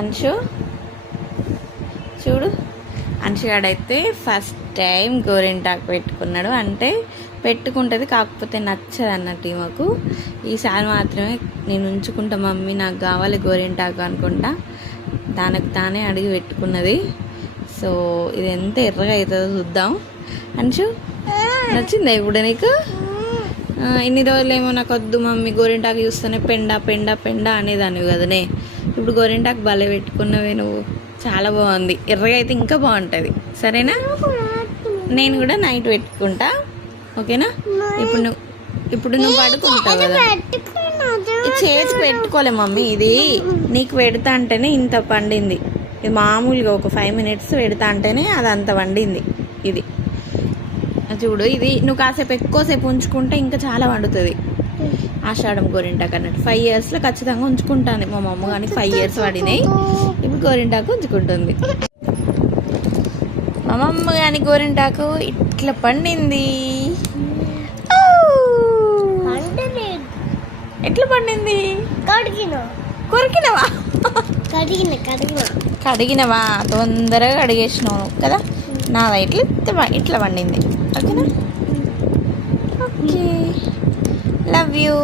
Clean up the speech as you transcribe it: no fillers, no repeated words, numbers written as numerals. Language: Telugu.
అంశు చూడు, అంశుగాడైతే ఫస్ట్ టైం గోరింటాకు పెట్టుకున్నాడు. అంటే పెట్టుకుంటుంది, కాకపోతే నచ్చదు అన్నట్టు మాకు. ఈసారి మాత్రమే నేను ఉంచుకుంటా మమ్మీ, నాకు కావాలి గోరింటాకు అనుకుంటా. దానికి తానే అడిగి పెట్టుకున్నది. సో ఇది ఎంత ఎర్రగా అవుతుందో చూద్దాం. అంశు నచ్చిందా ఇప్పుడు నీకు? ఇన్ని రోజులేమో నాకు వద్దు మమ్మీ గోరింటాకు చూస్తేనే పెండ పెండ పెండ అనేదానివి కదనే. ఇప్పుడు గోరింటాకు భలే పెట్టుకున్నవే నువ్వు, చాలా బాగుంది. ఎర్రగా అయితే ఇంకా బాగుంటుంది. సరేనా? నేను కూడా నైట్ పెట్టుకుంటా, ఓకేనా? ఇప్పుడు నువ్వు పడుకుంటావు కదా. చేసి పెట్టుకోలే మమ్మీ, ఇది నీకు పెడతా అంటేనే ఇంత పండింది. ఇది మామూలుగా ఒక 5 minutes పెడతా అంటేనే అది అంత వండింది. ఇది చూడు, ఇది నువ్వు కాసేపు ఎక్కువసేపు ఉంచుకుంటే ఇంకా చాలా వండుతుంది. ఆషాఢం గోరింటాకు అన్నట్టు 5 yearsలో ఖచ్చితంగా ఉంచుకుంటాను. మా మమ్మ కానీ 5 years పడినాయి, ఇప్పుడు గోరింటాకు ఉంచుకుంటుంది. మా మమ్మ కానీ గోరింటాకు ఇట్లా పండింది. ఎట్లా పండింది? కొరికినవా? కడిగినవా? తొందరగా కడిగేసినావు కదా. నాదా ఇట్లా పండింది. ఓకేనా? Okay, love you.